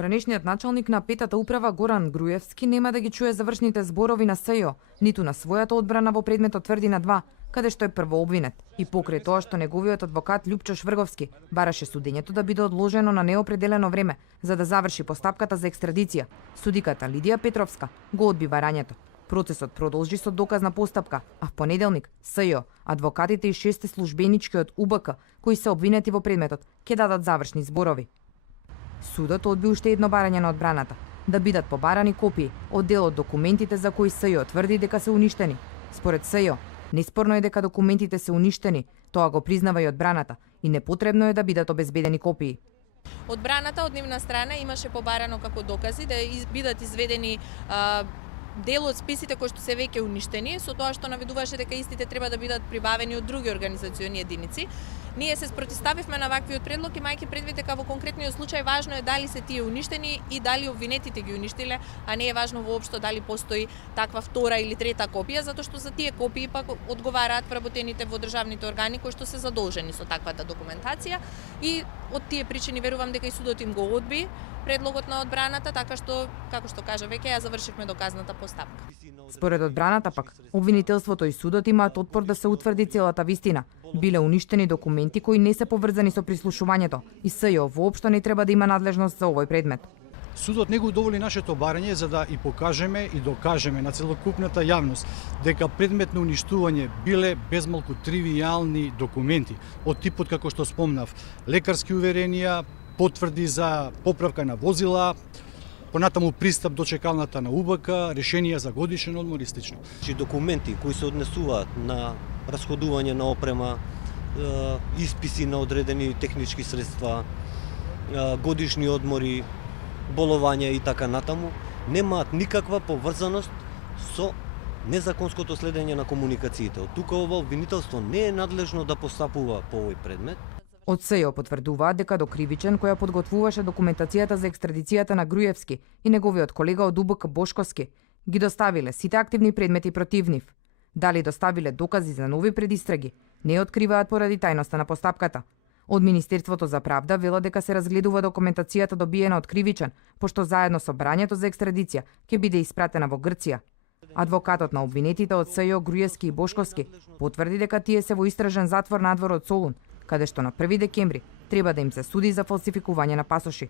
Поранешниот началник на петата управа Горан Груевски нема да ги чуе завршните зборови на СЈО, ниту на својата одбрана во предметот тврди на 2, каде што е прво обвинет. И покрај тоа што неговиот адвокат Љупчо Шврговски бараше судењето да биде одложено на неопределено време за да заврши постапката за екстрадиција, судиката Лидија Петровска го одби барањето. Процесот продолжи со доказна постапка, а в понеделник СЈО, адвокатите и 6 службенички од УБК кои се обвинети во предметот ќе дадат завршни зборови. Судот одби уште едно барање на одбраната да бидат побарани копии од дел од документите за кои СЈО тврди дека се уништени. Според СЈО, неспорно е дека документите се уништени, тоа го признава и одбраната и непотребно е да бидат обезбедени копии. Одбраната од нивна страна имаше побарано како докази да бидат изведени дел од списите кои што се веќе уништени, со тоа што наведуваше дека истите треба да бидат прибавени од други организациони единици. Ние се спротивставивме на ваквиот предлог, имајќи предвид дека во конкретниот случај важно е дали се тие уништени и дали обвинетите ги уништиле, а не е важно воопшто дали постои таква втора или трета копија, затоа што за тие копии пак одговараат вработените во државните органи кои што се задолжени со таквата документација и од тие причини верувам дека и судот им го одби предлогот на одбраната, така што, како што кажа веќе, ја завршивме доказната постапка. Според одбраната пак, обвинителството и судот имаат отпор да се утврди целата вистина. Биле уништени документи кои не се поврзани со прислушувањето и СЈО воопшто не треба да има надлежност за овој предмет. Судот не го удоволи нашето барање за да и покажеме и докажеме на целокупната јавност дека предмет на уништување биле безмалку тривијални документи од типот како што спомнав, лекарски уверенија, потврди за поправка на возила, понатаму пристап до чекалната на УБК, решенија за годишен одмор и слично. Документи кои се однесуваат на расходување на опрема, исписи на одредени технички средства, годишни одмори, боловања и така натаму, немаат никаква поврзаност со незаконското следење на комуникациите. Од тука ова обвинителство не е надлежно да постапува по овој предмет. Од СЈО потврдуваат дека до кривичен која подготвуваше документацијата за екстрадицијата на Груевски и неговиот колега од УБК Бошковски ги доставиле сите активни предмети против нив. Дали доставиле докази за нови предистраги, не откриваат поради тајноста на постапката. Од Министерството за правда велат дека се разгледува документацијата добиена од кривичен, пошто заедно со барањето за екстрадиција ќе биде испратена во Грција. Адвокатот на обвинетите од СЈО Груевски и Бошковски потврди дека тие се во истражен затвор надвор од Солун, каде што на 1 декември треба да им се суди за фалсификување на пасоши.